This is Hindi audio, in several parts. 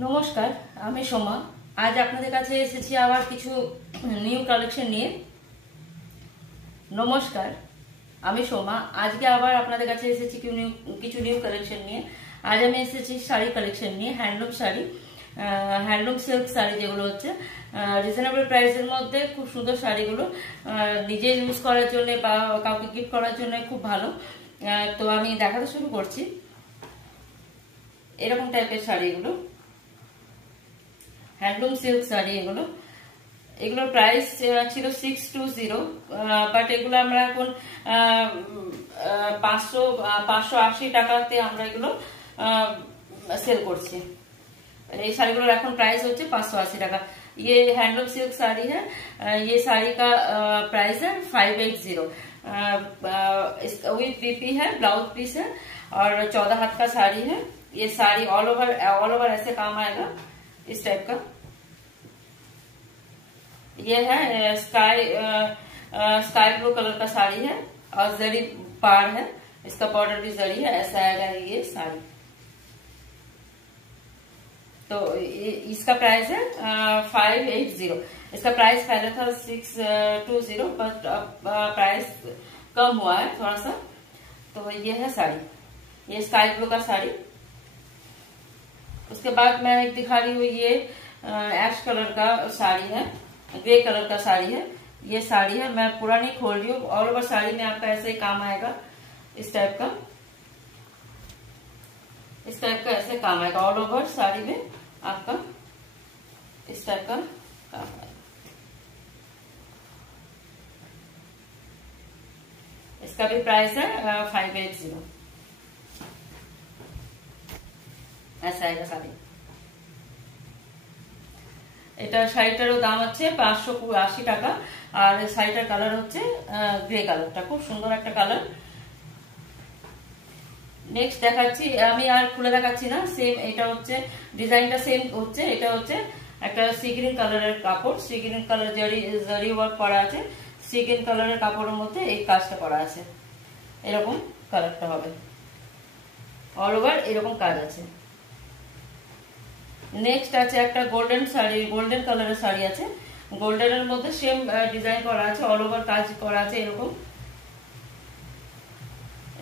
নমস্কার, আমি সোমা। আজ আপনাদের কাছে এসেছি আবার কিছু নিউ কালেকশন নিয়ে। নমস্কার, আমি সোমা। আজকে আবার আপনাদের কাছে এসেছি কিছু নিউ কালেকশন নিয়ে। আজ আমি এসেছি শাড়ি কালেকশন নিয়ে, handloom sari, handloom silk sari, যেগুলো হচ্ছে রিজনেবল প্রাইসের মধ্যে খুব সুন্দর শাড়িগুলো, নিজে ইউজ করার জন্য বা কাউকে গিফট করার জন্য খুব ভালো। তো আমি দেখাতে শুরু করছি। এরকম টাইপের শাড়িগুলো হ্যান্ডলুম সিল্ক শাড়ি। এগুলোর প্রাইস ছিল 620, বাট এগুলো আমরা এখন 580 টাকাতে আমরা এগুলো সেল করছি। এই শাড়ीগুলোর এখন প্রাइस হচ্ছে 580 টাকা। ये हैंडलूम सिल्क साड़ी है। ये साड़ी का प्राइस है 580। विथ बीपी है, ब्लाउज पीस है और 14 हाथ का साड़ी है। ये साड़ी ऑल ओवर ऐसे काम आएगा, इस टाइप का। ये है स्काई ब्लू कलर का साड़ी है और जरी पाड़ है, इसका बॉर्डर भी जरी है। ऐसा आएगा ये साड़ी। तो इसका प्राइस है 580। इसका प्राइस पहले था 620, बट अब प्राइस कम हुआ है थोड़ा सा। तो ये है साड़ी, ये स्काई ब्लू का साड़ी। उसके बाद मैं एक दिखा रही हूँ, ये ऐश कलर का साड़ी है, ग्रे कलर का साड़ी है। ये साड़ी है, मैं पूरा नहीं खोल रही हूँ। ऑल ओवर साड़ी में आपका ऐसे ही काम आएगा, इस टाइप का। इस टाइप का ऐसे काम आएगा ऑल ओवर साड़ी में आपका, इस टाइप का काम आएगा। इसका भी प्राइस है 580। ऐसा आएगा শাড়ি। এটা শাড়িটারও দাম হচ্ছে 580 টাকা। আর শাড়িটার কালার হচ্ছে গ্রে কালারটা, খুব সুন্দর একটা কালার। নেক্সট দেখাচ্ছি, আমি আর খুলে দেখাচ্ছি না, সেম এটা হচ্ছে ডিজাইনটা সেম হচ্ছে। এটা হচ্ছে একটা সি গ্রিন কালারের কাপড়, সি গ্রিন কালার জারি ওয়ার্ক করা আছে। সি গ্রিন কালারের কাপড়ের মধ্যে এই কাজটা করা আছে। এরকম কালারটা হবে, অল ওভার এরকম কাজ আছে। নেক্সট আছে একটা গোল্ডেন শাড়ি, গোল্ডেন কালারের শাড়ি আছে। গোল্ডেনের মধ্যে সেম ডিজাইন করা আছে, অল ওভার কাজ করা আছে এরকম।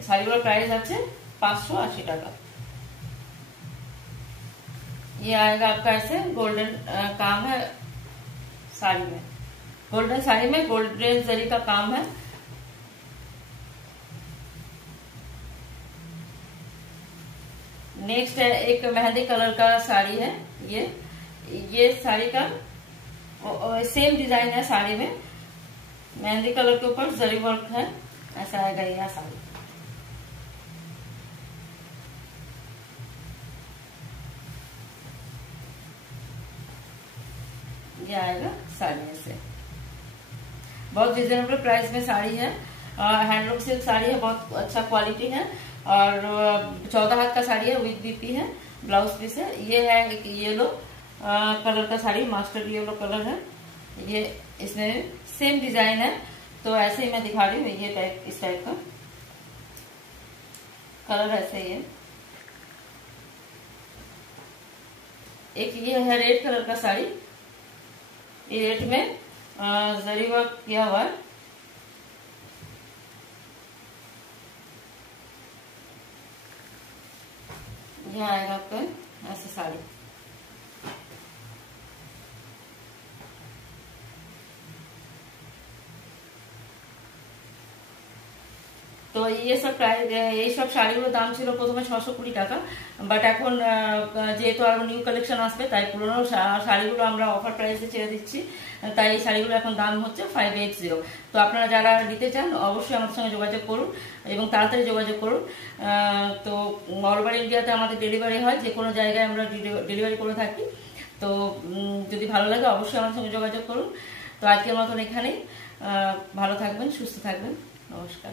শাড়িগুলোর প্রাইস আছে 580 টাকা। ये आएगा आपका ऐसे गोल्डन काम है साड़ी में, गोल्डन साड़ी में गोल्डन जरी का काम है। नेक्स्ट है एक मेहंदी कलर का साड़ी है। ये साड़ी का सेम डिजाइन है साड़ी में, मेहंदी कलर के ऊपर जरी वर्क है। ऐसा आएगा यह साड़ी। ये आएगा साड़ी ऐसे। बहुत रिजनेबल प्राइस में साड़ी है, हैंडलूम सिल्क साड़ी है, बहुत अच्छा क्वालिटी है। और 14 हाथ का साड़ी है, विद बीपी है, ब्लाउज पीस है। ये है एक येलो कलर का साड़ी, मास्टर येलो कलर है। ये इसमें सेम डिजाइन है, तो ऐसे ही मैं दिखा रही हूँ। ये टाइप, इस टाइप का कलर ऐसे ही है। एक ये है रेड कलर का साड़ी, ये रेड में जरी वर्क किया हुआ है। यहाँ आएगा आपका ऐसे साड़ी। তো এই সব শাড়িগুলোর দাম ছিল প্রথমে 620 টাকা, বাট এখন যেহেতু আরো নিউ কালেকশন আসবে, তাই পুরোনো শাড়িগুলো আমরা অফার প্রাইসে ছেড়ে দিচ্ছি। তাই এই শাড়িগুলো এখন দাম হচ্ছে 580। তো আপনারা যারা নিতে চান অবশ্যই আমাদের সঙ্গে যোগাযোগ করুন এবং তাড়াতাড়ি যোগাযোগ করুন। তো অল ওভার ইন্ডিয়াতে আমাদের ডেলিভারি হয়, যে কোনো জায়গায় আমরা ডেলিভারি করে থাকি। তো যদি ভালো লাগে অবশ্যই আমার সঙ্গে যোগাযোগ করুন। তো আজকের মতন এখানেই। ভালো থাকবেন, সুস্থ থাকবেন। নমস্কার।